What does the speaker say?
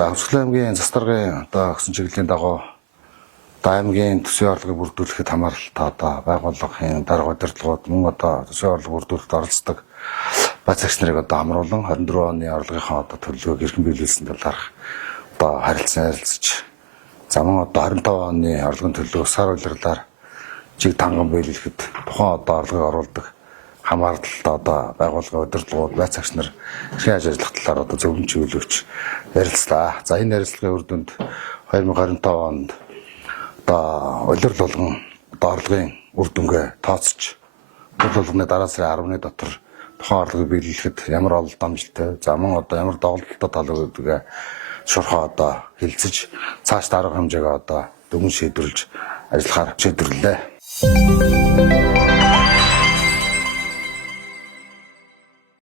За Хөвсгөл аймгийн Застаргын одоо өгсөн чиглэлийн дагуу аймгийн төсвийн орлогыг бүрдүүлэхэд хамааралтай одоо байгууллагын дарга удирдлагууд мөн одоо төсвийн орлого бүрдүүлэлт оролцдог бац агч нарыг одоо амруулан 24 оны орлогынхаа одоо төлөвлөгөөг эрхэн биелүүлсэн талаарх одоо харилцаж за мөн одоо 25 оны орлогын төлөвлөгөө сар улирлаар чиг танган биелүүлэхэд тухайн одоо орлогыг оруулдаг хамааралтай одоо байгууллагын удирдлагууд бац агч нар хэрхэн ажиллах талаар одоо зөвлөмж чиглүүлж ярилцлаа. За энэ ярилцлагын үр дүнд 2025 онд одоо улирал болгон одоо орлогын үр дүнгээ тооцож улирал болгоны дараа сарын 10-ны дотор тухайн орлогыг биелүүлэхэд ямар ололт амжилттай за мөн одоо ямар доголдолтой талуудыг шуурхаа одоо хилцэж цааш дарга хэмжээгээ одоо дүгнэн шийдвэрлэж ажиллахаар шийдвэрлэлээ.